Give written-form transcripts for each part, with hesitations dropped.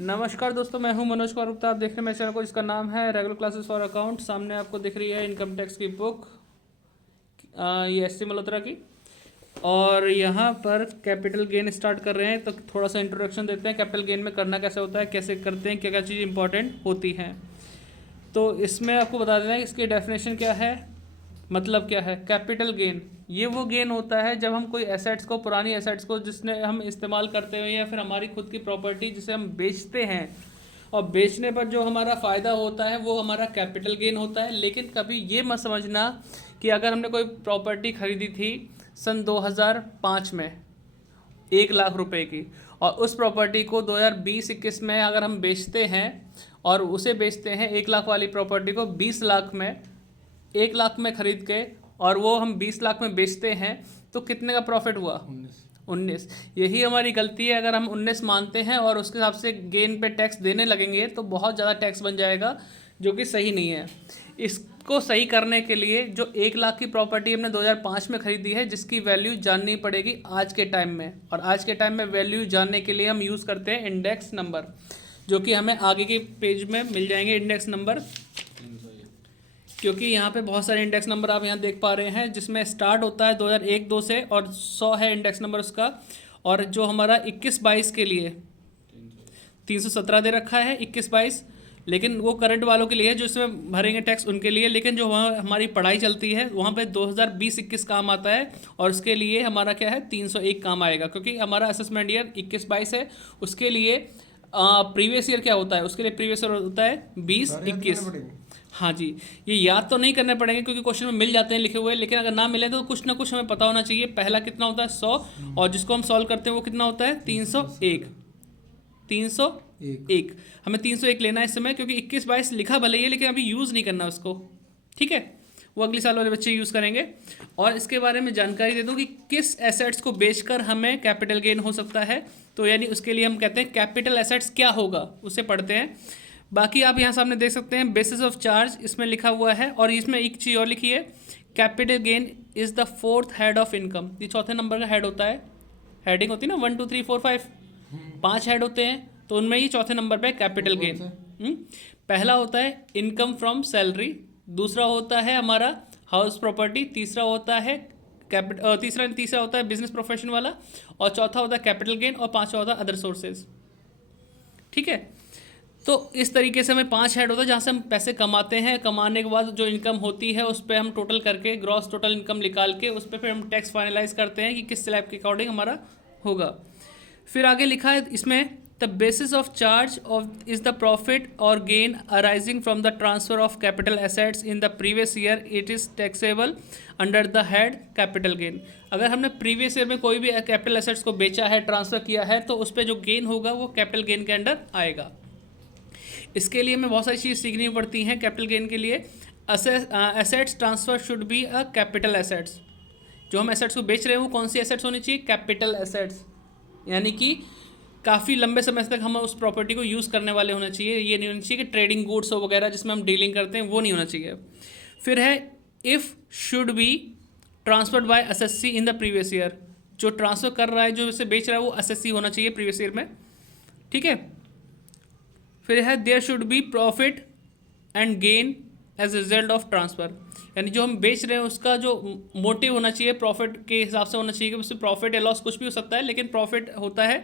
नमस्कार दोस्तों, मैं हूं मनोज कुमार गुप्ता। आप देख रहे हैं मेरे चैनल को, जिसका नाम है रेगुलर क्लासेस फॉर अकाउंट। सामने आपको दिख रही है इनकम टैक्स की बुक, ये एस सी मल्होत्रा की। और यहाँ पर कैपिटल गेन स्टार्ट कर रहे हैं, तो थोड़ा सा इंट्रोडक्शन देते हैं कैपिटल गेन में करना कैसे होता है, कैसे करते हैं, क्या क्या चीज़ इंपॉर्टेंट होती हैं। तो इसमें आपको बता देना है इसकी डेफिनेशन क्या है, मतलब क्या है। कैपिटल गेन ये वो गेन होता है जब हम कोई एसेट्स को, पुरानी एसेट्स को जिसने हम इस्तेमाल करते हुए, या फिर हमारी खुद की प्रॉपर्टी जिसे हम बेचते हैं, और बेचने पर जो हमारा फ़ायदा होता है वो हमारा कैपिटल गेन होता है। लेकिन कभी ये मत समझना कि अगर हमने कोई प्रॉपर्टी खरीदी थी सन 2005 में 1 लाख रुपए की, और उस प्रॉपर्टी को 2020-21 में अगर हम बेचते हैं, और उसे बेचते हैं 1 लाख वाली प्रॉपर्टी को 20 लाख में, 1 लाख में खरीद के, और वो हम 20 लाख में बेचते हैं, तो कितने का प्रॉफिट हुआ? 19। यही हमारी गलती है। अगर हम 19 मानते हैं और उसके हिसाब से गेन पे टैक्स देने लगेंगे तो बहुत ज़्यादा टैक्स बन जाएगा, जो कि सही नहीं है। इसको सही करने के लिए जो 1 लाख की प्रॉपर्टी हमने 2005 में खरीदी है, जिसकी वैल्यू जाननी पड़ेगी आज के टाइम में, और आज के टाइम में वैल्यू जानने के लिए हम यूज़ करते हैं इंडेक्स नंबर, जो कि हमें आगे के पेज में मिल जाएंगे इंडेक्स नंबर। क्योंकि यहाँ पे बहुत सारे इंडेक्स नंबर आप यहाँ देख पा रहे हैं, जिसमें स्टार्ट होता है 2001-2 से, और 100 है इंडेक्स नंबर उसका। और जो हमारा 21-22 के लिए 317 दे रखा है, 21-22, लेकिन वो करंट वालों के लिए है जो इसमें भरेंगे टैक्स, उनके लिए। लेकिन जो वहाँ हमारी पढ़ाई चलती है वहाँ पे 2020-21 काम आता है, और उसके लिए हमारा क्या है 301 काम आएगा, क्योंकि हमारा असेसमेंट ईयर 21-22 है। उसके लिए प्रीवियस ईयर क्या होता है, उसके लिए प्रीवियस ईयर होता है 20-21। हाँ जी, ये याद तो नहीं करने पड़ेंगे क्योंकि क्वेश्चन में मिल जाते हैं लिखे हुए, लेकिन अगर ना मिले तो कुछ ना कुछ हमें पता होना चाहिए। पहला कितना होता है 100, और जिसको हम सॉल्व करते हैं वो कितना होता है 301। 301 हमें 301 लेना है इस समय, क्योंकि 21-22 लिखा भले ही है लेकिन अभी यूज़ नहीं करना उसको, ठीक है। वो अगले साल वाले बच्चे यूज़ करेंगे। और इसके बारे में जानकारी दे दूँ कि किस एसेट्स को बेचकर हमें कैपिटल गेन हो सकता है। तो यानी उसके लिए हम कहते हैं कैपिटल एसेट्स क्या होगा, उसे पढ़ते हैं। बाकी आप यहाँ सामने देख सकते हैं बेसिस ऑफ चार्ज इसमें लिखा हुआ है, और इसमें एक चीज़ और लिखी है, capital gain is the 4th head of income. ये चौथे नंबर का हेड होता है। हेडिंग होती है ना 1 2 3 4 5, 5 हेड होते हैं, तो उनमें ही चौथे नंबर पे कैपिटल गेन। पहला होता है इनकम फ्रॉम सैलरी, दूसरा होता है हमारा हाउस प्रॉपर्टी, तीसरा होता है तीसरा होता है बिजनेस प्रोफेशन वाला, और चौथा होता है कैपिटल गेन, और पांचवा होता है अदर सोर्सेज, ठीक है। तो इस तरीके से हमें 5 हेड होता है जहाँ से हम पैसे कमाते हैं। कमाने के बाद जो इनकम होती है उस पर हम टोटल करके ग्रॉस टोटल इनकम निकाल के उस पर फिर हम टैक्स फाइनलाइज करते हैं कि किस स्लैब के अकॉर्डिंग हमारा होगा। फिर आगे लिखा है इसमें, the basis of charge of is the profit or gain arising from the transfer of capital assets in the previous year, it is taxable under the head capital gain. अगर हमने प्रीवियस ईयर में कोई भी capital assets को बेचा है, transfer किया है, तो उस पर जो गेन होगा वो कैपिटल गेन के अंडर आएगा। इसके लिए हमें बहुत सारी चीज़ सीखनी पड़ती हैं कैपिटल गेन के लिए। Assets transfer should be a capital assets. जो हम एसेट्स को बेच रहे हैं वो कौन सी एसेट्स होनी चाहिए? कैपिटल एसेट्स, यानी कि काफ़ी लंबे समय तक हम उस प्रॉपर्टी को यूज़ करने वाले होने चाहिए। ये नहीं होना चाहिए कि ट्रेडिंग गुड्स हो वगैरह जिसमें हम डीलिंग करते हैं, वो नहीं होना चाहिए। फिर है if should be transferred by assessee in the previous year. जो ट्रांसफ़र कर रहा है, जो इसे बेच रहा है, वो एसएससी होना चाहिए प्रीवियस ईयर में, ठीक है। फिर है there should be profit and gain as result of transfer, यानी जो हम बेच रहे हैं उसका जो मोटिव होना चाहिए प्रॉफिट के हिसाब से होना चाहिए, कि उससे प्रॉफिट या लॉस कुछ भी हो सकता है, लेकिन प्रॉफिट होता है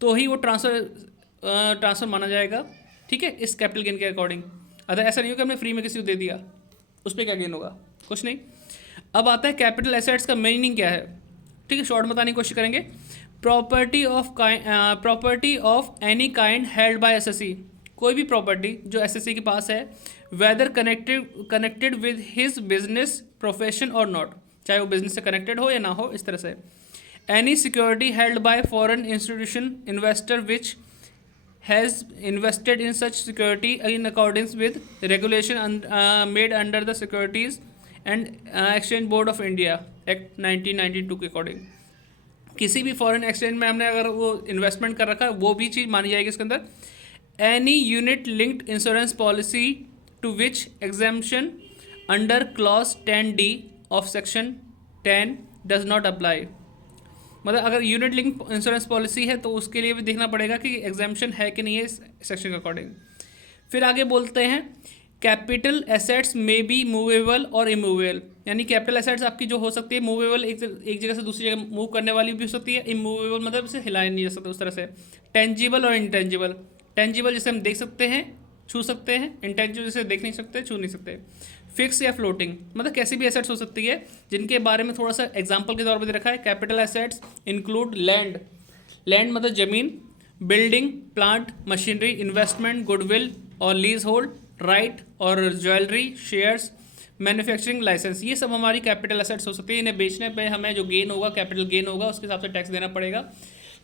तो ही वो ट्रांसफ़र माना जाएगा, ठीक है, इस कैपिटल गेन के अकॉर्डिंग। अगर ऐसा नहीं हो कि हमने फ्री में किसी को दे दिया, उस पर क्या गेन होगा? कुछ नहीं। अब आता है कैपिटल एसेट्स का मीनिंग क्या है, ठीक है, शॉर्ट बताने की कोशिश करेंगे। Property of any kind held by SSC, कोई भी प्रॉपर्टी जो एसएससी के पास है, whether connected with his business profession or not, चाहे वो बिजनेस से कनेक्टेड हो या ना हो, इस तरह से। Any security held by foreign institution investor which has invested in such security in according with regulation made under the securities and exchange board of India act 1992 के अकॉर्डिंग। किसी भी फॉरेन एक्सचेंज में हमने अगर वो इन्वेस्टमेंट कर रखा है, वो भी चीज़ मानी जाएगी इसके अंदर। Any unit linked insurance policy to which exemption under clause 10D of section 10 does not apply. मतलब अगर यूनिट लिंक इंश्योरेंस पॉलिसी है तो उसके लिए भी देखना पड़ेगा कि एग्जाम्पशन है कि नहीं है इस सेक्शन के अकॉर्डिंग। फिर आगे बोलते हैं कैपिटल एसेट्स में बी मूवेबल और इमूवेबल, यानी कैपिटल एसेट्स आपकी जो हो सकती है मूवेबल, एक जगह से दूसरी जगह मूव करने वाली भी हो सकती है, इमूवेबल मतलब इसे हिलाया नहीं जा सकता उस तरह से। टेंजिबल और इंटेंजिबल, टेंजिबल जैसे हम देख सकते हैं छू सकते हैं, इंटेंजिबल जैसे देख नहीं सकते छू नहीं सकते। फिक्स या फ्लोटिंग मतलब कैसी भी एसेट्स हो सकती है जिनके बारे में थोड़ा सा एग्जाम्पल के तौर पर दे रखा है। Capital assets include land, land मतलब जमीन, building, plant, machinery, investment, goodwill और लीज होल्ड, राइट और ज्वेलरी, शेयर्स, मैन्युफैक्चरिंग लाइसेंस, ये सब हमारी कैपिटल एसेट्स हो सकती है। इन्हें बेचने पे हमें जो गेन होगा, कैपिटल गेन होगा, उसके हिसाब से टैक्स देना पड़ेगा,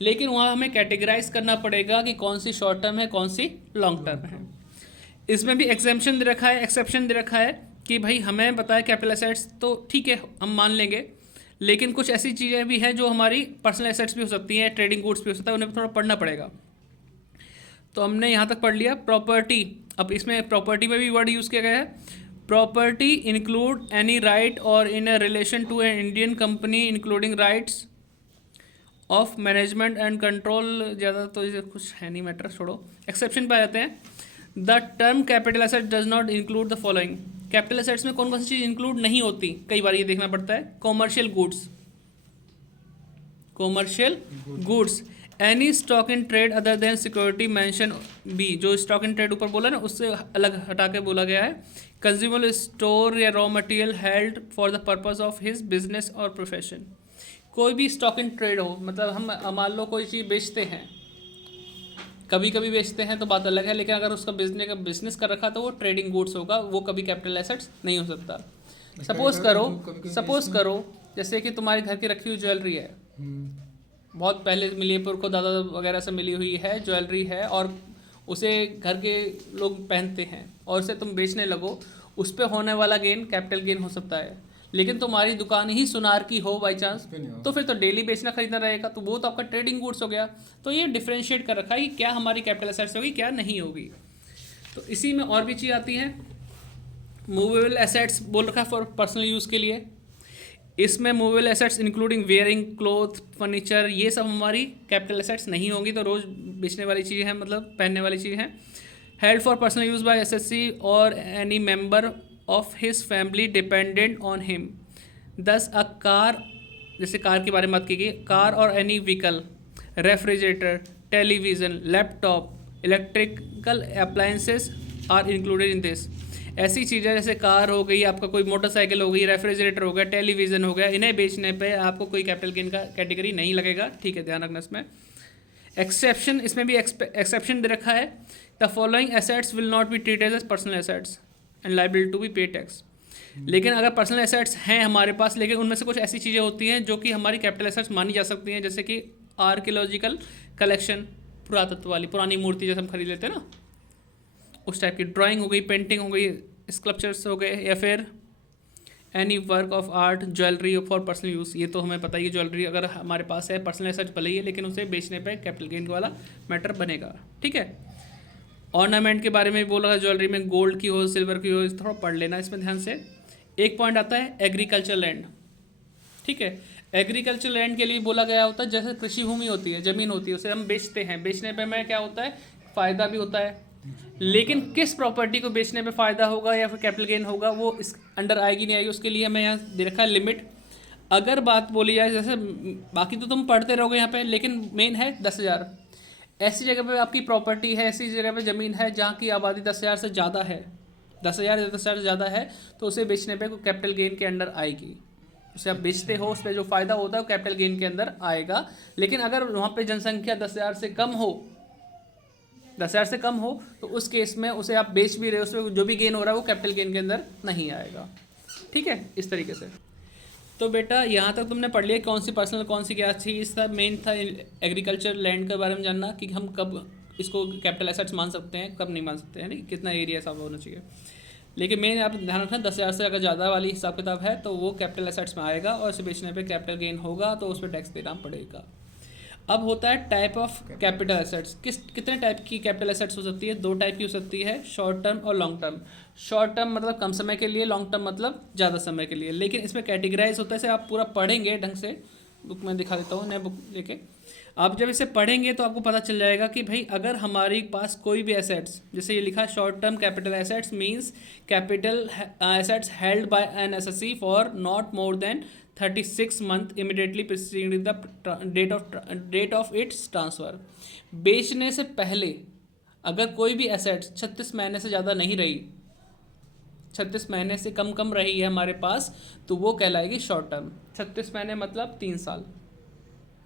लेकिन वहाँ हमें कैटेगराइज करना पड़ेगा कि कौन सी शॉर्ट टर्म है कौन सी लॉन्ग टर्म है। इसमें भी एग्जेम्पशन दे रखा है, एक्सेप्शन दे रखा है कि भाई हमें बताया कैपिटल एसेट्स तो ठीक है हम मान लेंगे, लेकिन कुछ ऐसी चीज़ें भी हैं जो हमारी पर्सनल एसेट्स भी हो सकती हैं, ट्रेडिंग गुड्स भी हो सकता है, उन्हें भी थोड़ा पढ़ना पड़ेगा। तो हमने यहाँ तक पढ़ लिया प्रॉपर्टी। अब इसमें प्रॉपर्टी में भी वर्ड यूज़ किया गया है। Property include any right or in a relation to an Indian company including rights of management and control, ज़्यादा तो ये कुछ है नहीं मैटर, छोड़ो। एक्सेप्शन पे आ जाते हैं। The term capital asset does not include the following, capital assets में कौन कौन सी चीज़ इंक्लूड नहीं होती, कई बार ये देखना पड़ता है। Commercial goods, commercial goods, any stock in trade other than security mention be, जो स्टॉक इन ट्रेड ऊपर बोला ना उससे अलग हटा के बोला गया है। कंज्यूमर स्टोर या raw material held for the purpose of his business और प्रोफेशन, कोई भी स्टॉक इन ट्रेड हो, मतलब हम मान लो कोई चीज़ बेचते हैं, कभी कभी बेचते हैं तो बात अलग है, लेकिन अगर उसका बिजनेस कर रखा तो वो ट्रेडिंग गुड्स होगा, वो कभी कैपिटल एसेट्स नहीं हो सकता। सपोज करो जैसे कि तुम्हारे घर की रखी हुई ज्वेलरी है, बहुत पहले मिली है, पुरखों दादा वगैरह से मिली हुई है ज्वेलरी है, और उसे घर के लोग पहनते हैं और उसे तुम बेचने लगो, उस पर होने वाला गेन कैपिटल गेन हो सकता है। लेकिन तुम्हारी दुकान ही सुनार की हो बाई चांस, तो फिर तो डेली बेचना खरीदना रहेगा, तो वो तो आपका ट्रेडिंग गुड्स हो गया। तो ये डिफरेंशिएट कर रखा है कि क्या हमारी कैपिटल एसेट्स होगी क्या नहीं होगी। तो इसी में और भी चीज़ आती है। मूवेबल एसेट्स बोल रखा है फॉर पर्सनल यूज़ के लिए, इसमें movable assets including wearing cloth, furniture, ये सब हमारी कैपिटल एसेट्स नहीं होंगी, तो रोज़ बेचने वाली चीज़ है, मतलब पहनने वाली चीज़ है। Held for personal use by assessee or any member of his family dependent on him, दस अ कार, जैसे कार के बारे में बात की गई, कार और any vehicle, refrigerator, television, laptop, electrical appliances are included in this. ऐसी चीज़ें जैसे कार हो गई, आपका कोई मोटरसाइकिल हो गई, रेफ्रिजरेटर हो गया, टेलीविज़न हो गया, इन्हें बेचने पे आपको कोई कैपिटल गेन का कैटेगरी नहीं लगेगा, ठीक है, ध्यान रखना इसमें। एक्सेप्शन, इसमें भी एक्सेप्शन दे रखा है। The following assets will not be treated as personal assets and liability to be pay tax. लेकिन अगर पर्सनल एसेट्स हैं हमारे पास, लेकिन उनमें से कुछ ऐसी चीज़ें होती हैं जो कि हमारी कैपिटल एसेट्स मानी जा सकती हैं, जैसे कि आर्कियोलॉजिकल कलेक्शन, पुरातत्व वाली पुरानी मूर्ति जैसे हम खरीद लेते हैं ना, उस टाइप की ड्राइंग हो गई, पेंटिंग हो गई, स्कल्पचर्स हो गए, या फिर any work of art, jewellery for personal use. ये तो हमें पता ही है, ज्वेलरी अगर हमारे पास है पर्सनल एसेट भले ही है, लेकिन उसे बेचने पे कैपिटल गेन वाला मैटर बनेगा, ठीक है। ऑर्नामेंट के बारे में भी बोला, ज्वेलरी में गोल्ड की हो, सिल्वर की हो, थोड़ा पढ़ लेना इसमें ध्यान से। एक पॉइंट आता है एग्रीकल्चर लैंड, ठीक है। एग्रीकल्चर लैंड के लिए बोला गया होता है, जैसे कृषि भूमि होती है, ज़मीन होती है, उसे हम बेचते हैं, बेचने पे हमें क्या होता है, फ़ायदा भी होता है, लेकिन किस प्रॉपर्टी को बेचने में फ़ायदा होगा या फिर कैपिटल गेन होगा वो इस अंडर आएगी नहीं आएगी, उसके लिए हमें यहाँ दे रखा है लिमिट। अगर बात बोली जाए, जैसे बाकी तो तुम पढ़ते रहोगे यहाँ पे, लेकिन मेन है 10,000। ऐसी जगह पे आपकी प्रॉपर्टी है, ऐसी जगह पे ज़मीन है जहाँ की आबादी 10,000 से ज़्यादा है, 10,000 या 10,000 से ज़्यादा है, तो उसे बेचने पे कैपिटल गेन के अंडर आएगी। उसे आप बेचते हो, उस पर जो फ़ायदा होता है वो कैपिटल गेन के अंदर आएगा। लेकिन अगर वहाँ पे जनसंख्या 10,000 से कम हो, 10,000 से कम हो, तो उस केस में उसे आप बेच भी रहे हो, उसमें जो भी गेन हो रहा है वो कैपिटल गेन के अंदर नहीं आएगा, ठीक है, इस तरीके से। तो बेटा यहाँ तक तुमने पढ़ लिया कौन सी पर्सनल कौन सी क्या थी। इसका मेन था एग्रीकल्चर लैंड के बारे में जानना कि हम कब इसको कैपिटल एसेट्स मान सकते हैं, कब नहीं मान सकते हैं, नहीं कितना एरिया हिसाब होना चाहिए। लेकिन मेन आप ध्यान रखना 10,000 से अगर ज़्यादा वाली हिसाब किताब है तो वो कैपिटल एसेट्स में आएगा, और इसे बेचने पे कैपिटल गेन होगा तो उस पर टैक्स देना पड़ेगा। अब होता है टाइप ऑफ कैपिटल एसेट्स। कितने टाइप की कैपिटल एसेट्स हो सकती है, 2 टाइप की हो सकती है, शॉर्ट टर्म और लॉन्ग टर्म। शॉर्ट टर्म मतलब कम समय के लिए, लॉन्ग टर्म मतलब ज़्यादा समय के लिए। लेकिन इसमें कैटेगराइज होता है, इसे आप पूरा पढ़ेंगे ढंग से बुक मैं दिखा देता हूँ, नया बुक लेके आप जब इसे पढ़ेंगे तो आपको पता चल जाएगा कि भाई अगर हमारे पास कोई भी एसेट्स, जैसे ये लिखा short term capital assets means capital assets held by an assessee for not more than 36 month immediately preceding the date of its transfer. बेचने से पहले अगर कोई भी एसेट्स 36 महीने से ज़्यादा नहीं रही, 36 महीने से कम रही है हमारे पास, तो वो कहलाएगी शॉर्ट टर्म। 36 महीने मतलब 3 साल,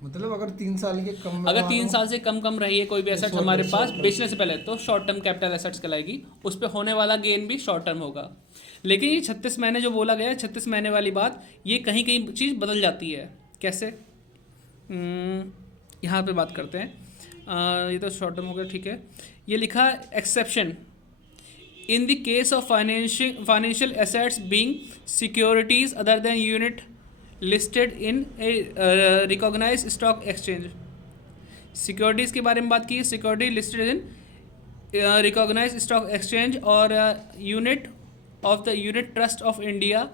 मतलब अगर 3 साल के कम, अगर 3 साल से कम रही है कोई भी एसेट्स हमारे पास बेचने से पहले, तो शॉर्ट टर्म कैपिटल एसेट्स कहलाएगी। उस पर होने वाला गेन भी शॉर्ट टर्म होगा। लेकिन ये 36 महीने जो बोला गया है, 36 महीने वाली बात, ये कहीं कहीं चीज़ बदल जाती है। कैसे, यहाँ पे बात करते हैं। ये तो शॉर्ट टर्म हो गया, ठीक है। ये लिखा exception in the case of financial assets being securities other than unit listed in a recognised stock exchange. Securities के बारे में बात की, security listed in recognised stock exchange or unit of the unit trust of India,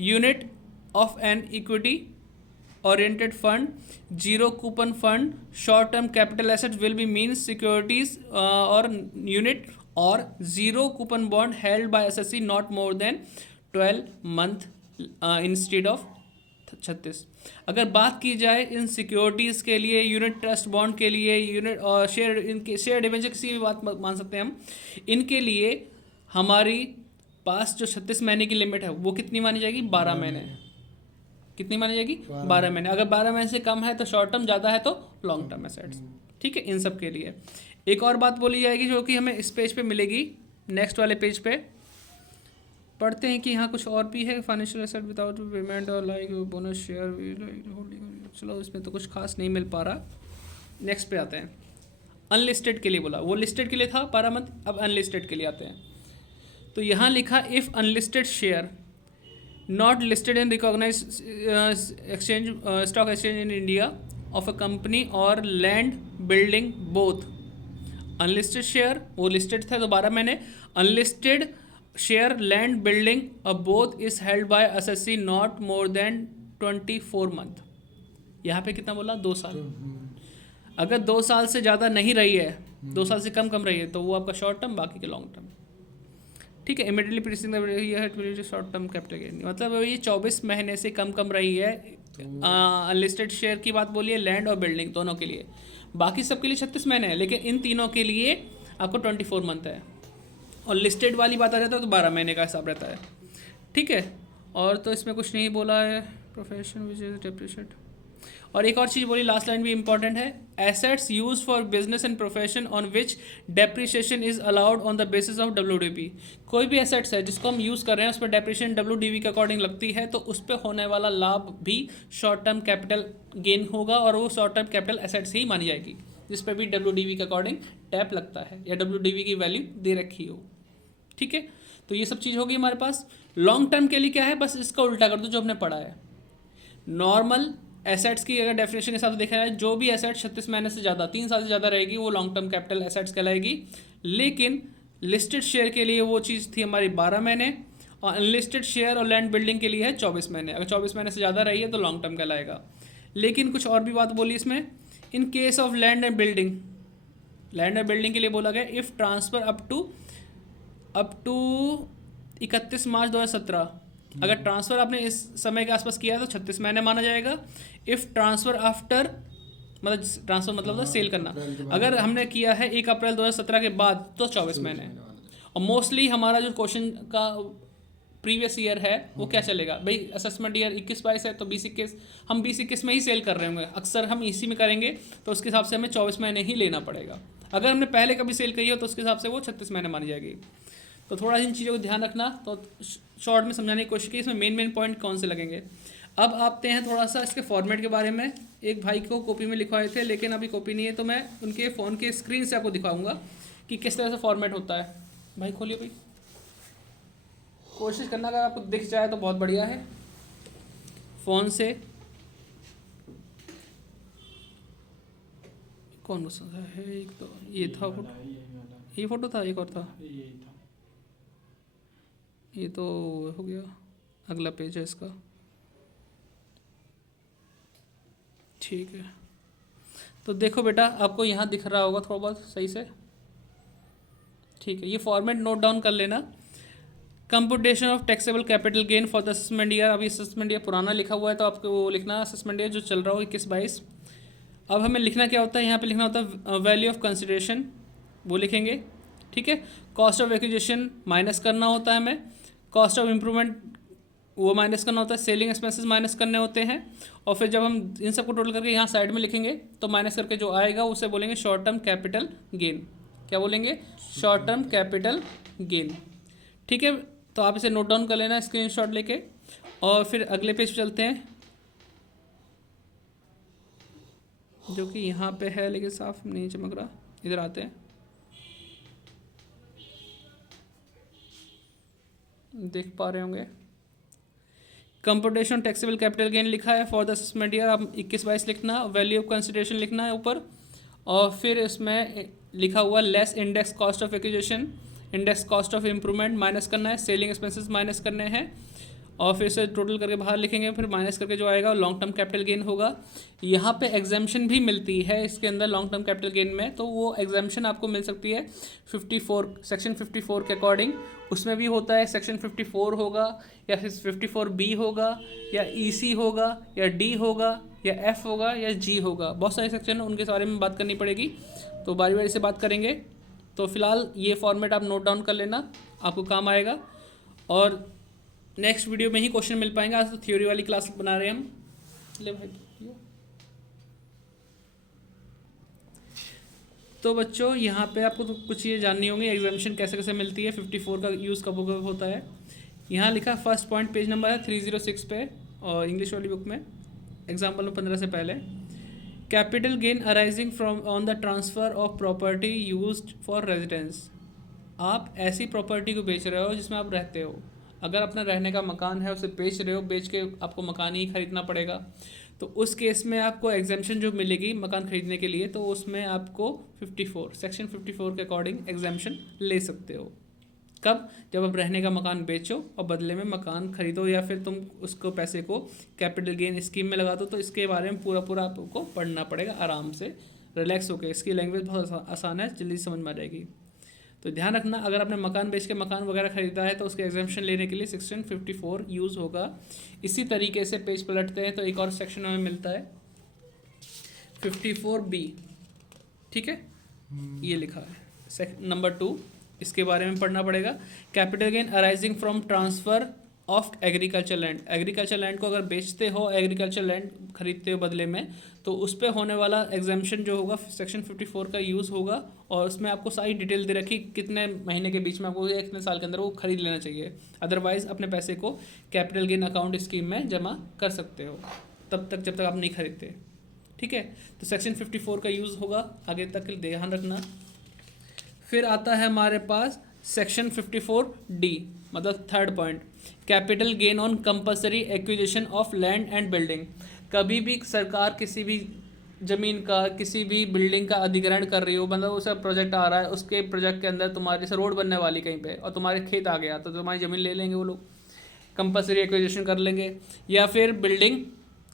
unit of an equity oriented fund, zero coupon fund, short term capital assets will be means securities or unit or zero coupon bond held by SSC not more than 12 month instead of 36। अगर बात की जाए in securities के लिए, unit trust bond के लिए, unit और share, इनके शेयर डिवेंचर किसी भी बात मान सकते हैं हम, इनके लिए हमारी पास जो 36 महीने की लिमिट है वो कितनी मानी जाएगी, 12 महीने। कितनी मानी जाएगी, 12 महीने। अगर 12 महीने से कम है तो शॉर्ट टर्म, ज़्यादा है तो लॉन्ग टर्म एसेट्स, ठीक है। इन सब के लिए एक और बात बोली जाएगी जो कि हमें इस पेज पे मिलेगी, नेक्स्ट वाले पेज पे पढ़ते हैं कि यहाँ कुछ और भी है। फाइनेंशियल एसेट विदाउट पेमेंट और लाइक बोनस शेयर, चलो इसमें तो कुछ खास नहीं मिल पा रहा। नेक्स्ट पे आते हैं, अनलिस्टेड के लिए बोला, वो लिस्टेड के लिए था 12 मंथ, अब अनलिस्टेड के लिए आते हैं। तो यहाँ लिखा if unlisted share not listed in recognized exchange stock exchange in India of a company or land building both। Unlisted share वो लिस्टेड थे तो 12 महीने, अनलिस्टेड शेयर लैंड बिल्डिंग अब both is held by SSC not more then 24 month. यहाँ पे कितना बोला, 2 साल। अगर 2 साल से ज़्यादा नहीं रही है, 2 साल से कम रही है, तो वो आपका शॉर्ट टर्म, बाकी के लॉन्ग टर्म, ठीक है। Immediately preceding short term capital gain, मतलब ये 24 महीने से कम रही है। अनलिस्टेड शेयर की बात बोलिए, लैंड और बिल्डिंग दोनों के लिए, बाकी सब के लिए 36 महीने है, लेकिन इन तीनों के लिए आपको 24 मंथ है। और लिस्टेड वाली बात आ जाता है तो 12 महीने का हिसाब रहता है, ठीक है। और तो इसमें कुछ नहीं बोला है। प्रोफेशन विच इज डेप्रिशिएट, और एक और चीज़ बोली, लास्ट लाइन भी इंपॉर्टेंट है, assets use for business and profession on which depreciation is allowed on the basis of WDV। कोई भी एसेट्स है जिसको हम यूज़ कर रहे हैं उस पर डेप्रिशिएशन WDV के अकॉर्डिंग लगती है, तो उस पर होने वाला लाभ भी शॉर्ट टर्म कैपिटल गेन होगा, और वो शॉर्ट टर्म कैपिटल एसेट्स ही मानी जाएगी जिस पर भी WDV के अकॉर्डिंग टैप लगता है या WDV की वैल्यू दे रखी हो, ठीक है। तो ये सब चीज़ होगी हमारे पास। लॉन्ग टर्म के लिए क्या है, बस इसका उल्टा कर दो जो हमने पढ़ा है। नॉर्मल एसेट्स की अगर डेफिनेशन के हिसाब से देखा जाए, जो भी एसेट 36 महीने से ज़्यादा, 3 साल से ज़्यादा रहेगी, वो लॉन्ग टर्म कैपिटल एसेट्स कहलाएगी। लेकिन लिस्टेड शेयर के लिए वो चीज़ थी हमारी 12 महीने, और अनलिस्टेड शेयर और लैंड बिल्डिंग के लिए है 24 महीने। अगर 24 महीने से ज़्यादा रही है तो लॉन्ग टर्म कहलाएगा। लेकिन कुछ और भी बात बोली इसमें, in case of land and building, land and building के लिए बोला गया इफ़ ट्रांसफ़र अप टू 31 मार्च 2017, अगर ट्रांसफ़र आपने इस समय के आसपास किया है तो 36 महीने माना जाएगा। इफ़ ट्रांसफ़र आफ्टर, मतलब ट्रांसफ़र मतलब था सेल करना, अगर हमने किया है 1 अप्रैल 2017 के बाद तो 24 महीने। और मोस्टली हमारा जो क्वेश्चन का प्रीवियस ईयर है वो क्या चलेगा भाई, असेसमेंट ईयर 21-22 है तो 20-21, हम 20-21 में ही सेल कर रहे होंगे, अक्सर हम इसी में करेंगे, तो उसके हिसाब से हमें 24 महीने ही लेना पड़ेगा। अगर हमने पहले कभी सेल करी हो तो उसके हिसाब से वो 36 महीने मानी जाएगी। तो थोड़ा इन चीज़ों को ध्यान रखना। तो शॉर्ट में समझाने की कोशिश की, इसमें मेन पॉइंट कौन से लगेंगे। अब आते हैं थोड़ा सा इसके फॉर्मेट के बारे में। एक भाई को कॉपी में लिखवाए थे, लेकिन अभी कॉपी नहीं है, तो मैं उनके फ़ोन के स्क्रीन से आपको दिखाऊंगा कि किस तरह से फॉर्मेट होता है। भाई खोलिए भाई, कोशिश करना, अगर आपको दिख जाए तो बहुत बढ़िया है। फ़ोन से कौन सा है, एक तो ये था फोटो, ये फ़ोटो था, एक और था, ये तो हो गया। अगला पेज है इसका, ठीक है, तो देखो बेटा आपको यहाँ दिख रहा होगा थोड़ा बहुत सही से, ठीक है। ये फॉर्मेट नोट डाउन कर लेना। Computation of taxable capital gain for the assessment year, अभी असेसमेंट ईयर पुराना लिखा हुआ है तो आपको वो लिखना असेसमेंट ईयर जो चल रहा हो 21-22। अब हमें लिखना क्या होता है, यहाँ पे लिखना होता है वैल्यू ऑफ कंसिडरेशन, वो लिखेंगे, ठीक है। कॉस्ट ऑफ एक्विजिशन माइनस करना होता है हमें, कॉस्ट ऑफ इम्प्रूवमेंट वो माइनस करना होता है, सेलिंग एक्सपेंसेस माइनस करने होते हैं, और फिर जब हम इन सबको टोटल करके यहाँ साइड में लिखेंगे तो माइनस करके जो आएगा उसे बोलेंगे शॉर्ट टर्म कैपिटल गेन। क्या बोलेंगे? शॉर्ट टर्म कैपिटल गेन, ठीक है। तो आप इसे नोट डाउन कर लेना स्क्रीनशॉट लेके, और फिर अगले पेज पे चलते हैं जो कि यहाँ पे है लेकिन साफ नहीं चमक रहा, इधर आते हैं, देख पा रहे होंगे। कंप्यूटेशन टैक्सेबल कैपिटल गेन लिखा है फॉर द असेसमेंट ईयर, आप 21-22 लिखना, वैल्यू ऑफ कंसिडरेशन लिखना है ऊपर, और फिर इसमें लिखा हुआ less index cost of acquisition, index cost of improvement minus करना है, सेलिंग एक्सपेंसेस माइनस करने हैं, और फिर से टोटल करके बाहर लिखेंगे, फिर माइनस करके जो आएगा लॉन्ग टर्म कैपिटल गेन होगा। यहाँ पे एग्जाम्पशन भी मिलती है इसके अंदर लॉन्ग टर्म कैपिटल गेन में, तो वो एग्जाम्पशन आपको मिल सकती है 54 सेक्शन 54 के अकॉर्डिंग। उसमें भी होता है सेक्शन 54 होगा, या फिर 54B होगा, या EC होगा, या D होगा, या F होगा, या G होगा। बहुत सारे सेक्शन हैं, उनके बारे में बात करनी पड़ेगी, तो बारी बारी से बात करेंगे। तो फिलहाल ये फॉर्मेट आप नोट डाउन कर लेना, आपको काम आएगा, और नेक्स्ट वीडियो में ही क्वेश्चन मिल पाएंगे। आज तो थ्योरी वाली क्लास बना रहे हैं हम। ले भाई, तो बच्चों यहाँ पे आपको तो कुछ चीज़ें जाननी होंगी, एग्जामिशन कैसे कैसे मिलती है, 54 का यूज़ कब कब होता है। यहाँ लिखा फर्स्ट पॉइंट, पेज नंबर है 306 पे, और इंग्लिश वाली बुक में एग्जाम्पल में 15 से पहले। Capital gain arising from on the transfer of property used for residence. आप ऐसी प्रॉपर्टी को बेच रहे हो जिसमें आप रहते हो, अगर अपना रहने का मकान है उसे बेच रहे हो, बेच के आपको मकान ही खरीदना पड़ेगा, तो उस केस में आपको एग्जाम्पशन जो मिलेगी मकान खरीदने के लिए, तो उसमें आपको 54 सेक्शन 54 के अकॉर्डिंग एग्जाम्पशन ले सकते हो। कब? जब आप रहने का मकान बेचो और बदले में मकान खरीदो, या फिर तुम उसको पैसे को कैपिटल गेन स्कीम में लगा दो। तो इसके बारे में पूरा पूरा आपको पढ़ना पड़ेगा आराम से, रिलैक्स होकर। इसकी लैंग्वेज बहुत आसान है, जल्दी समझ में आ जाएगी। तो ध्यान रखना, अगर आपने मकान बेच के मकान वगैरह खरीदा है तो उसके एग्जाम्पशन लेने के लिए सेक्शन 54 यूज़ होगा। इसी तरीके से पेज पलटते हैं तो एक और सेक्शन हमें मिलता है 54B, ठीक है, ये लिखा है नंबर 2, इसके बारे में पढ़ना पड़ेगा। Capital gain arising from transfer of agriculture land. Agriculture land को अगर बेचते हो, एग्रीकल्चर लैंड खरीदते हो बदले में, तो उस पर होने वाला एग्जाम्पशन जो होगा सेक्शन 54 का यूज़ होगा, और उसमें आपको सारी डिटेल दे रखी कितने महीने के बीच में आपको या कितने साल के अंदर वो खरीद लेना चाहिए। अदरवाइज़ अपने पैसे को कैपिटल गेन अकाउंट स्कीम में जमा कर सकते हो तब तक जब तक आप नहीं खरीदते, ठीक है। तो सेक्शन 54 का यूज़ होगा, आगे तक ध्यान रखना। फिर आता है हमारे पास सेक्शन 54D, मतलब third point, capital gain on compulsory acquisition of land and building. कभी भी सरकार किसी भी ज़मीन का, किसी भी बिल्डिंग का अधिग्रहण कर रही हो, मतलब उसका प्रोजेक्ट आ रहा है, उसके प्रोजेक्ट के अंदर तुम्हारे जैसे रोड बनने वाली कहीं पे और तुम्हारे खेत आ गया, तो तुम्हारी ज़मीन ले लेंगे वो लोग, कंपलसरी एक्विजिशन कर लेंगे। या फिर बिल्डिंग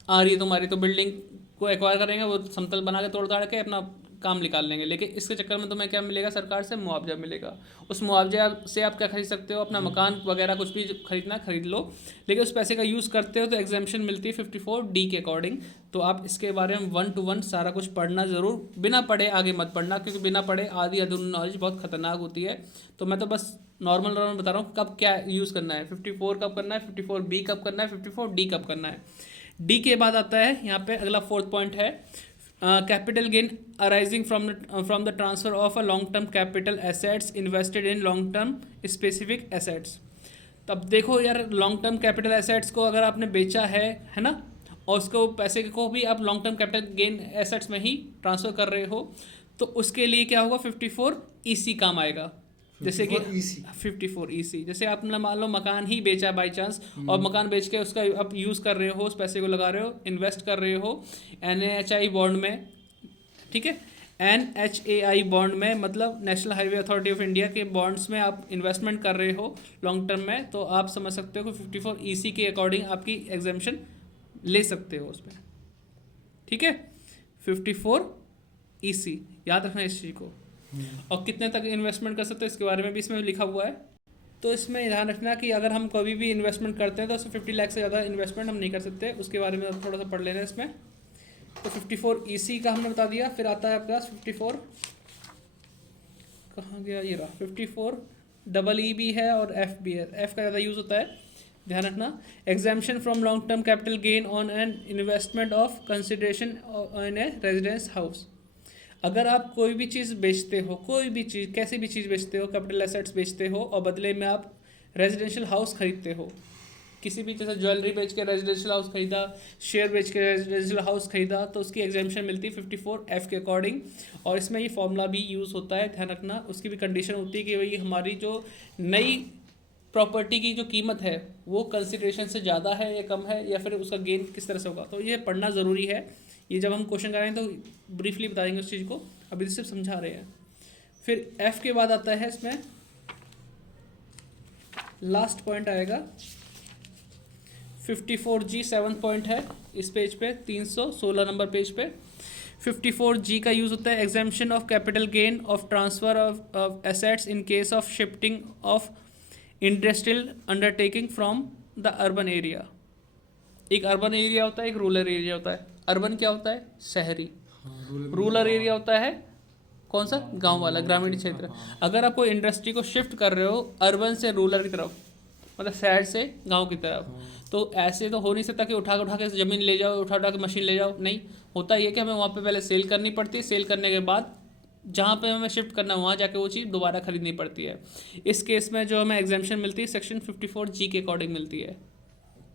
आ रही है तुम्हारी, तो बिल्डिंग को एक्वायर करेंगे, वो समतल बना के तोड़ ताड़ के अपना काम निकाल लेंगे। लेकिन इसके चक्कर में तुम्हें क्या मिलेगा? सरकार से मुआवजा मिलेगा। उस मुआवजा से आप क्या खरीद सकते हो? अपना मकान वगैरह कुछ भी खरीदना खरीद लो, लेकिन उस पैसे का यूज़ करते हो तो एग्जाम्पशन मिलती है 54D के अकॉर्डिंग। तो आप इसके बारे में 1 to 1 सारा कुछ पढ़ना ज़रूर, बिना पढ़े आगे मत पढ़ना, क्योंकि बिना पढ़े आधी अधूरी नॉलेज बहुत खतरनाक होती है। तो मैं तो बस नॉर्मल बता रहा हूँ कब क्या यूज़ करना है, 54 कब करना है, 54B कब करना है, 54D कब करना है। डी के बाद आता है यहाँ पे अगला फोर्थ पॉइंट है capital gain arising from the transfer of a long term capital assets invested in long term specific assets. तब देखो यार, लॉन्ग टर्म कैपिटल एसेट्स को अगर आपने बेचा है ना, और उसको पैसे को भी आप long term capital gain assets में ही ट्रांसफ़र कर रहे हो, तो उसके लिए क्या होगा? 54EC काम आएगा। जैसे कि 54EC, जैसे आपने मान लो मकान ही बेचा बाई चांस, और मकान बेच के उसका आप यूज़ कर रहे हो, उस पैसे को लगा रहे हो, इन्वेस्ट कर रहे हो NHAI बॉन्ड में, ठीक है, NHAI बॉन्ड में, मतलब national highway authority of India के बॉन्ड्स में आप इन्वेस्टमेंट कर रहे हो लॉन्ग टर्म में, तो आप समझ सकते हो कि 54EC के अकॉर्डिंग आपकी एग्जाम्पशन ले सकते हो उसमें, ठीक है। 54 EC, याद रखना इस चीज़ को। और कितने तक इन्वेस्टमेंट कर सकते हैं इसके बारे में भी इसमें लिखा हुआ है। तो इसमें ध्यान रखना कि अगर हम कभी भी इन्वेस्टमेंट करते हैं तो उसमें 50 लाख से ज़्यादा इन्वेस्टमेंट हम नहीं कर सकते, उसके बारे में थोड़ा सा पढ़ लेना है इसमें। तो 54 EC का हमने बता दिया। फिर आता है आपके पास 54, कहाँ गया, ये रहा 54 EE भी है और F भी है। F का ज़्यादा यूज़ होता है, ध्यान रखना। Exemption from long term capital gain on an investment of consideration in A residence house. अगर आप कोई भी चीज़ बेचते हो, कोई भी चीज़, कैसी भी चीज़ बेचते हो, कैपिटल एसेट्स बेचते हो और बदले में आप रेजिडेंशियल हाउस खरीदते हो, किसी भी जैसे ज्वेलरी बेच के रेजिडेंशियल हाउस खरीदा, शेयर बेच के रेजिडेंशियल हाउस खरीदा, तो उसकी एग्जाम्पशन मिलती है 54F के अकॉर्डिंग। और इसमें ये फॉर्मूला भी यूज़ होता है, ध्यान रखना। उसकी भी कंडीशन होती है कि भाई हमारी जो नई प्रॉपर्टी की जो कीमत है वो कंसिडरेशन से ज़्यादा है या कम है, या फिर उसका गेन किस तरह से होगा। तो ये पढ़ना ज़रूरी है। ये जब हम क्वेश्चन कराएंगे तो ब्रीफली बताएंगे उस चीज़ को, अभी सिर्फ समझा रहे हैं। फिर F के बाद आता है इसमें लास्ट पॉइंट आएगा 54G, 7 पॉइंट है इस पेज पे, 316 नंबर पेज पे। 54G का यूज़ होता है exemption of capital gain of transfer of assets in case of shifting of industrial undertaking from the urban area. एक अर्बन एरिया होता है, एक रूरल एरिया होता है। अर्बन क्या होता है, शहरी। रूरल एरिया होता है कौन सा, गांव वाला, ग्रामीण क्षेत्र। अगर आप कोई इंडस्ट्री को शिफ्ट कर रहे हो अर्बन से रूरल की तरफ, मतलब शहर से गांव की तरफ, तो ऐसे तो हो नहीं सकता कि उठा के ज़मीन ले जाओ, उठा के मशीन ले जाओ। नहीं, होता ये कि हमें वहाँ पे पहले सेल करनी पड़ती है, सेल करने के बाद जहाँ पे हमें शिफ्ट करना है वहाँ जाके वो चीज़ दोबारा खरीदनी पड़ती है। इस केस में जो हमें एग्जाम्पशन मिलती है सेक्शन 54G के अकॉर्डिंग मिलती है।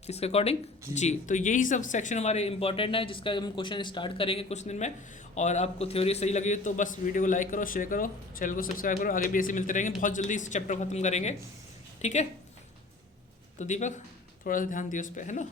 किसके अकॉर्डिंग, जी। तो यही सब सेक्शन हमारे इंपॉर्टेंट है जिसका हम क्वेश्चन स्टार्ट करेंगे कुछ दिन में। और आपको थ्योरी सही लगी तो बस वीडियो को लाइक करो, शेयर करो, चैनल को सब्सक्राइब करो। आगे भी ऐसे मिलते रहेंगे, बहुत जल्दी इस चैप्टर को खत्म करेंगे, ठीक है। तो दीपक थोड़ा सा ध्यान दियो उस पर, है ना।